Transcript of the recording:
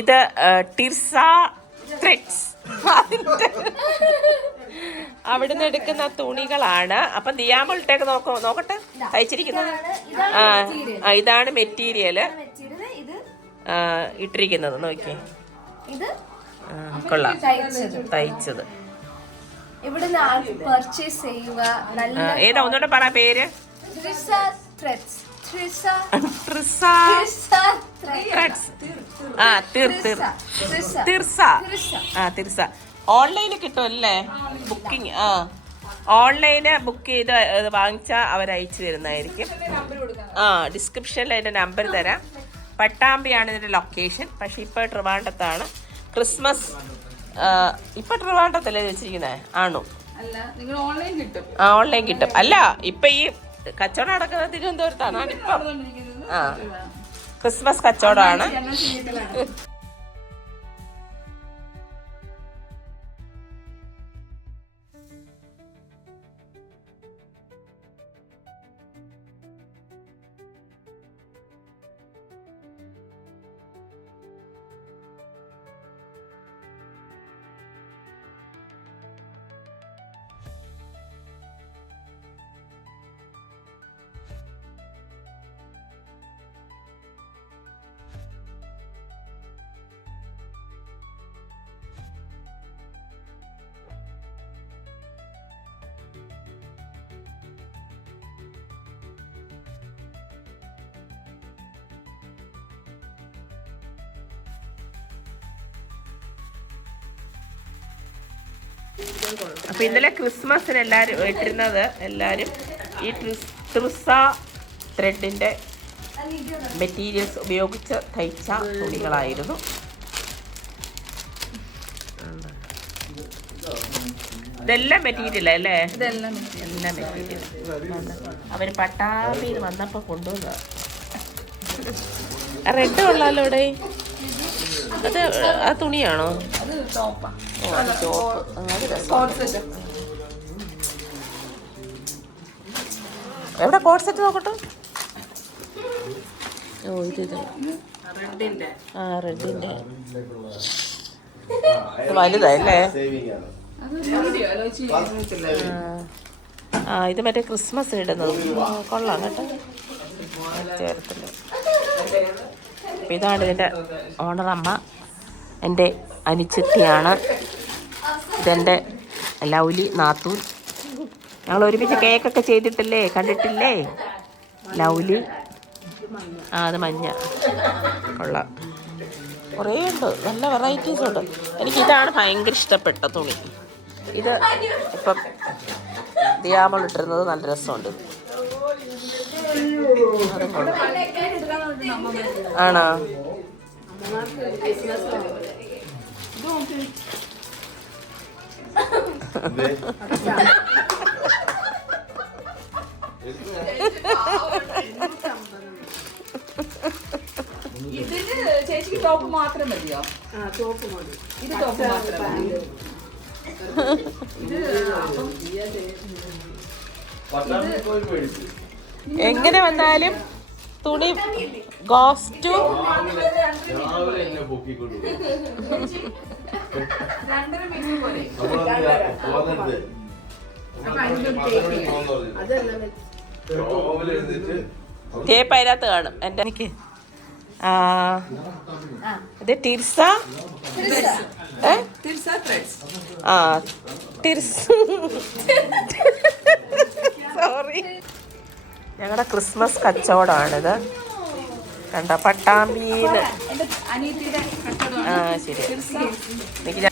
ഇത് ടിർസ ത്രെഡ്സ് അവിടുന്ന് എടുക്കുന്ന തുണികളാണ്. അപ്പം ദിയാമോൾട്ടേക്ക് നോക്കട്ടെ തയ്ച്ചിരിക്കുന്നത്. ഇതാണ് മെറ്റീരിയൽ ഇട്ടിരിക്കുന്നത്. നോക്കി, കൊള്ളാം, തയ്ച്ചത്. ഏതാ ഒന്നുകൂടെ പറ പേര്. തിർസ. ഓൺലൈനിൽ കിട്ടുമല്ലേ ബുക്കിംഗ്? ഓൺലൈന് ബുക്ക് ചെയ്ത് വാങ്ങിച്ചാൽ അവർ അയച്ചു തരുന്നതായിരിക്കും. ഡിസ്ക്രിപ്ഷനിൽ അതിൻ്റെ നമ്പർ തരാം. പട്ടാമ്പിയാണ് ഇതിൻ്റെ ലൊക്കേഷൻ. പക്ഷെ ഇപ്പോൾ ട്രിവാൻഡ്രത്താണ്. ക്രിസ്മസ് ഇപ്പൊ ട്രിവാൻഡ്രത്തല്ലേ വെച്ചിരിക്കുന്നത്? ആണോ? ഓൺലൈൻ കിട്ടും. അല്ല, ഇപ്പൊ ഈ കച്ചവടം നടക്കുന്നത് തിരുവനന്തപുരത്താണ്. ഇപ്പം ക്രിസ്മസ് കച്ചവടമാണ്. അപ്പൊ ഇന്നലെ ക്രിസ്മസിന് എല്ലാരും ഇട്ടിരുന്നത് ഈ ട്രിസ ത്രെഡിന്റെ മെറ്റീരിയൽസ് ഉപയോഗിച്ച് തയ്ച്ച തുണികളായിരുന്നു. ഇതെല്ലാം മെറ്റീരിയൽ അല്ലേ? എല്ലാം മെറ്റീരിയൽ അവര് പട്ടാമ്പിയിൽ വന്നപ്പോ കൊണ്ടുവന്ന. റെഡ് കൊള്ളാലോ ഇവിടെ. അത് ആ തുണിയാണോ? എവിടെ കോട്ട് സെറ്റ് നോക്കട്ടെ. റെഡിന്റെ വലുതല്ലേ? ഇത് മറ്റേ ക്രിസ്മസ് ഇടുന്നത്. കൊള്ളാം കേട്ടോ, ചേർത്തില്ല. അപ്പം ഇതാണ് ഇതിൻ്റെ ഓണർ അമ്മ. എൻ്റെ അനുചിത്തിയാണ്. ഇതെൻ്റെ ലൗലി നാത്തൂൻ. ഞങ്ങൾ ഒരുമിച്ച് കേക്കൊക്കെ ചെയ്തിട്ടില്ലേ, കണ്ടിട്ടില്ലേ? ലൗലി. അത് മഞ്ഞ. കൊള്ളാം, കുറേ ഉണ്ട്, നല്ല വെറൈറ്റീസ് ഉണ്ട്. എനിക്കിതാണ് ഭയങ്കര ഇഷ്ടപ്പെട്ട തുണി. ഇത് ഇപ്പം ദിയാമോൾ ഇട്ടിരുന്നത് നല്ല രസമുണ്ട്. ആണോ? ഇതിന് ചേച്ചിക്ക് ടോപ്പ് മാത്രം മതിയോ? ടോപ്പ് മതി. ഇത് ടോപ്പ് മാത്രം മതി. എങ്ങനെ വന്നാലും തുണി ഗോസ് ടു ടേപ്പ് അതിനകത്ത് കാണും. എൻ്റെ എനിക്ക് ഇത് ടിർസ സോറി. ഞങ്ങളുടെ ക്രിസ്മസ് കച്ചവടമാണിത്. കണ്ട പട്ടാമ്പിന്ന്. ശരി. എനിക്ക് നല്ല